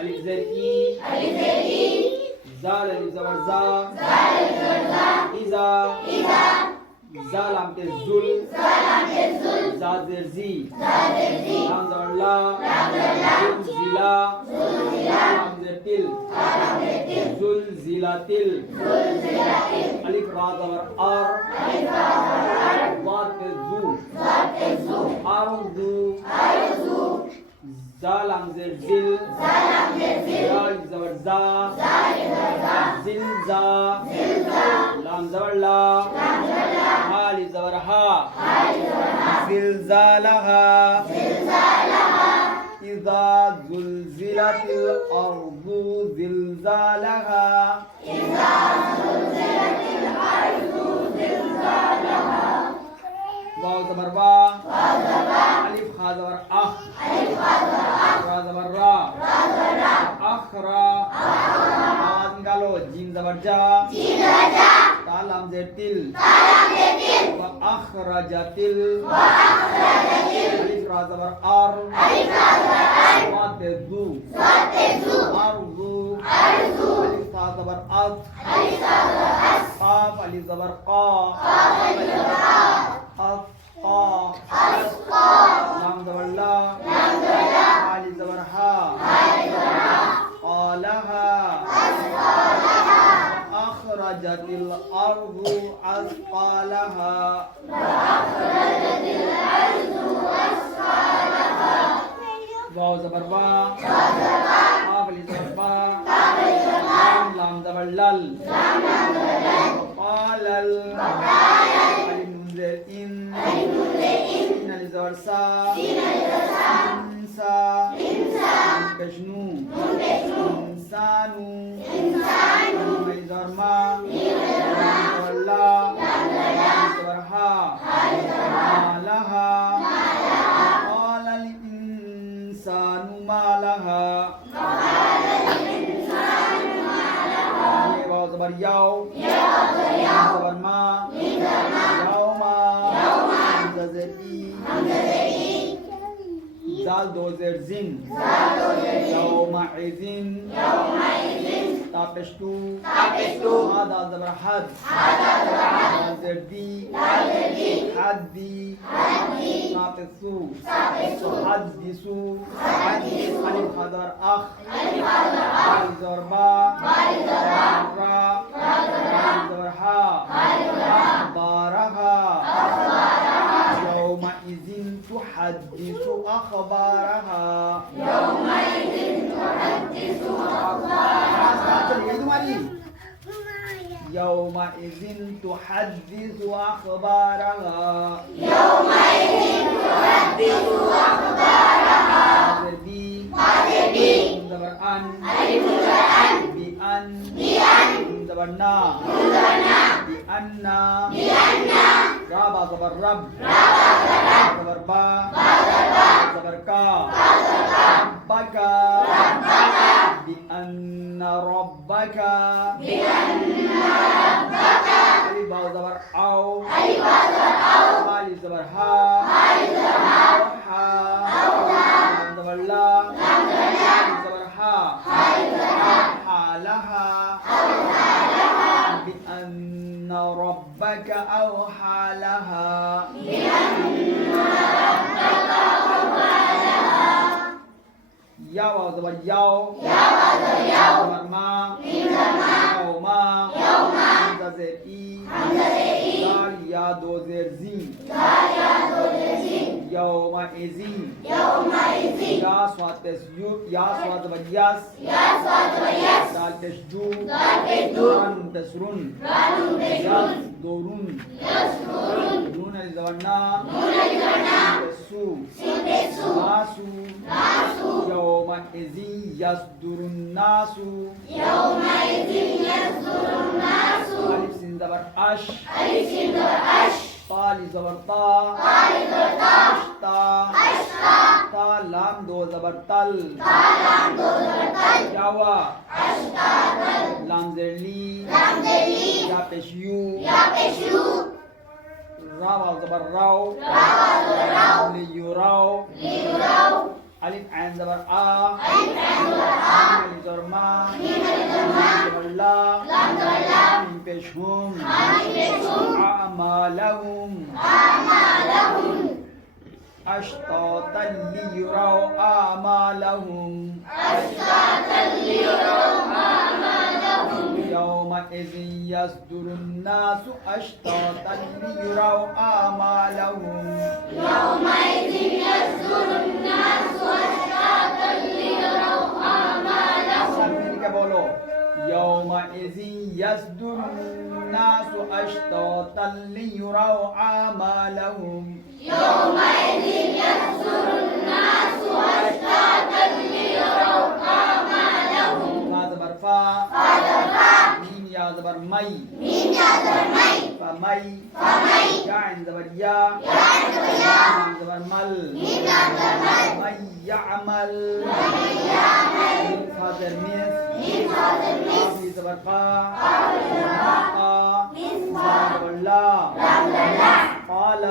ألف زر إي زال ألف زبر زا إذا زال عم تزول زا زر زي لام زبر لا زلا لام زر تل زل زلا تل ألف را زبر أر ضاد تزو أرضو زال عم زر زل زال زبر زا زلزا لام زبر لا هال زبر ها زلزالها إذا زلزلت الأرض زلزالها واو زبر با ألف خا زبر أخ را زبر را أخرى آواز निकालो जीम زبر جا تا لام زر تل وأخرجت ألف را زبر أر ضاد ذو أرض ألف تا زبر أط قاف ألف زبر قا أسقى لام زبر لا ألف زبر ها قالها أخرجت الأرض أثقالها واو زبر با قاف ألف زبر با لام زبر لل قال ألف نون زر إن سين ألف زبر سا إنسا كشنو إنسان ميم ألف زبر ما ولا زبر ها ما لها قال الإنسان ما لها واو زبر ياو زبر ما يوم زر إي زال دو زر زين يومئذ تابشتو هذا زبر حد زر دي حدي تابسو حدثو ألف خضر أخ ألف زبر با را زبر ها أخبارها يومئذ تحدث أخبارها يومئذ تحدث أخبارها زبر أن بأن زبر نا بأن رابع زبر رب زبر با زبر كا ربك بأن ربك ألف باء زبر أو ألف زبر ها ها زبر لا زبر ها حالها بأن ربك أوحى لها يا واو زبر ياو زبر ما يوم زر إي دال يا دو زر زي يومئذ يا صاد تسجو يا صاد زبر ياس دال تشجو ران تسرون يصدرون نون زبر نا تسو ناسو يومئذ يصدر الناس ألف سين زبر أش طا زبر طا أشتا تا لام دو زبر تل جاوا لام زر لي يا بشيو را واو زبر راو ليراو ألف عين زبر آ জরমা লাম মিম পেশ হুম আমালাহুম أشطاطا ليروا أعمالهم يومئذ يصدر الناس أشطاطا ليروا أعمالهم يومئذ يصدر الناس أشطاطا ليروا أعمالهم ميم يا زبر مي فمي يا عين زبر يا ميم زبر مل من يعمل ميم فاضل ميم قاف زبر قا زبر لا قال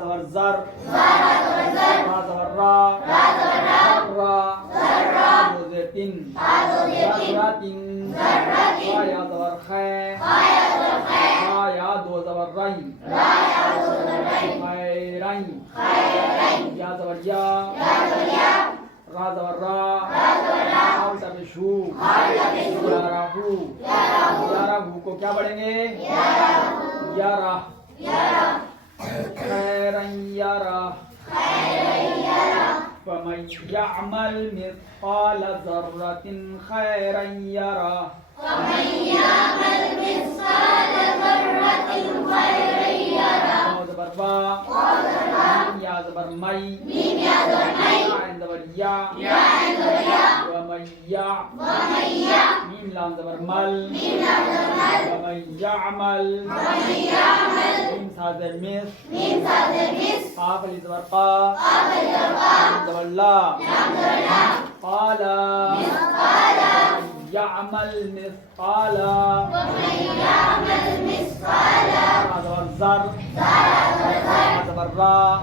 زبر زر زبر را ذرة يا زبر خي يا دو زبر ري خيرين يا زبر يا را زبر را زبر شو يا राहू को क्या पढ़ेंगे यारा खैरन यारा فمن يعمل مثقال ذرة خيرا يره زبر با يا زبر مي يا عين زبر يا ومن يع ميم لام زبر مل ومن يعمل ميم صاد مس قاف زبر قا زبر لا قال يعمل مثقال زبر زر زبر را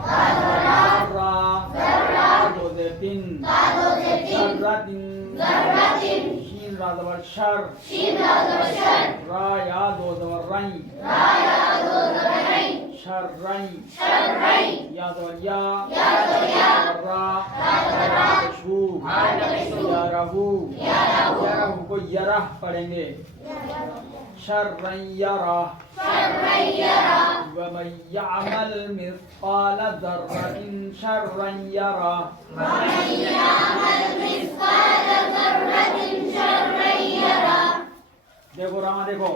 ذرة شين را زبر شر را يا دو زبر رين شرين يا زبر يا را شو يا رهو को यरह पढ़ेंगे शर्रन यरा वमन यअमल मिस्काल ज़र्रतिन शर्रन यरा देखो रामा देखो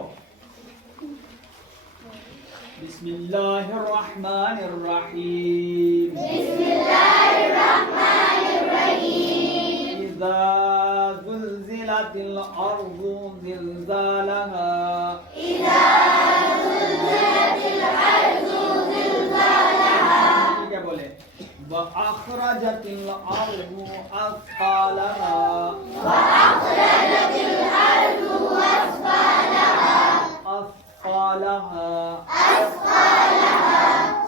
बिस्मिल्लाहिर्रहमानिर्रहीम इज़ा ज़ुलज़िलतिल अर्ज़ु ज़िलज़ालहा क्या बोले व अखरजतिल अर्ज़ु अस्क़ालहा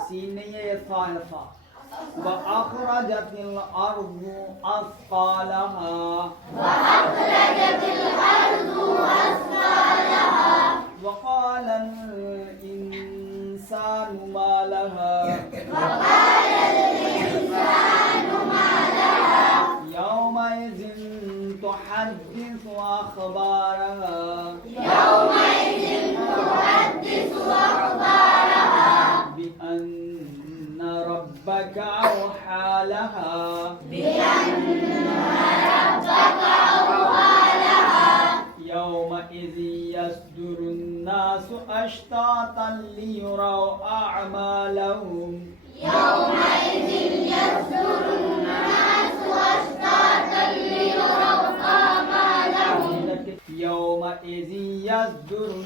सीन नहीं है ये सा है सा وأخرجت الأرض أثقالها وقال الإنسان ما لها يومئذ تحدث أخبارها بأن ربك أوحى لها يومئذ يصدر الناس أشتاتا ليروا أعمالهم يومئذ يصدر الناس أشتاتا ليروا أعمالهم يومئذ يصدر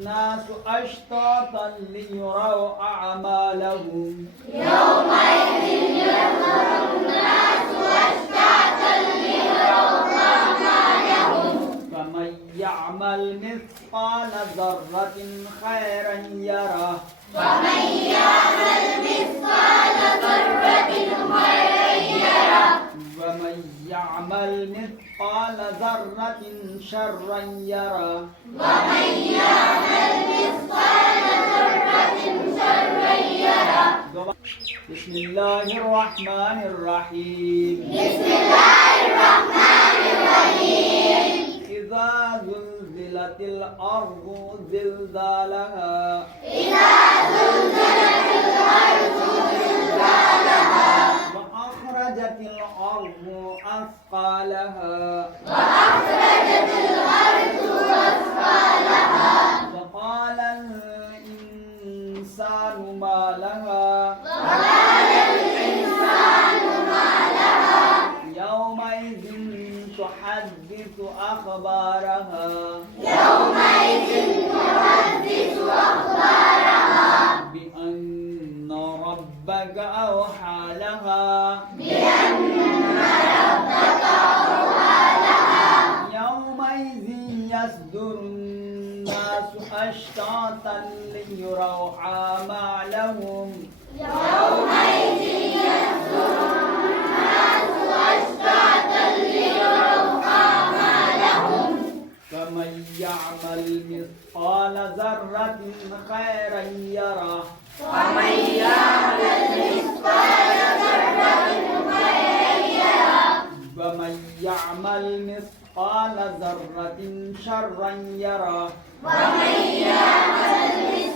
الناس أشتاتا ليروا أعمالهم يومئذ يصدر الناس أشتاتا ليروا أعمالهم فمن يعمل مثقال ذرة خيرا يره ومن يعمل مثقال ذرة خيرا يره ومن يعمل يعمل مثقال ذرة شرا يره ومن يعمل مثقال ذرة شرا يره. بسم الله الرحمن الرحيم. بسم الله الرحمن الرحيم. إذا زلزلت الأرض زلزالها إذا زلزلت الأرض زلزالها وأخرجت الأرض أثقالها وأخرجت الأرض أثقالها وقال الإنسان ما لها وقال الإنسان ما لها يومئذ تحدث أخبارها يومئذ تحدث أخبارها بأن ربك أوحى لها بأن ربك أوحى لها يومئذ يصدر الناس أشتاتا ليروا أعمالهم يومئذ يصدر الناس أشتاتا ليروا أعمالهم. فمن يعمل مثقال ذرة خيرا يره ومن يعمل مثقال ذرة خيرا يره. ومن يعمل مثقال ذرة شرا يره ومن يعمل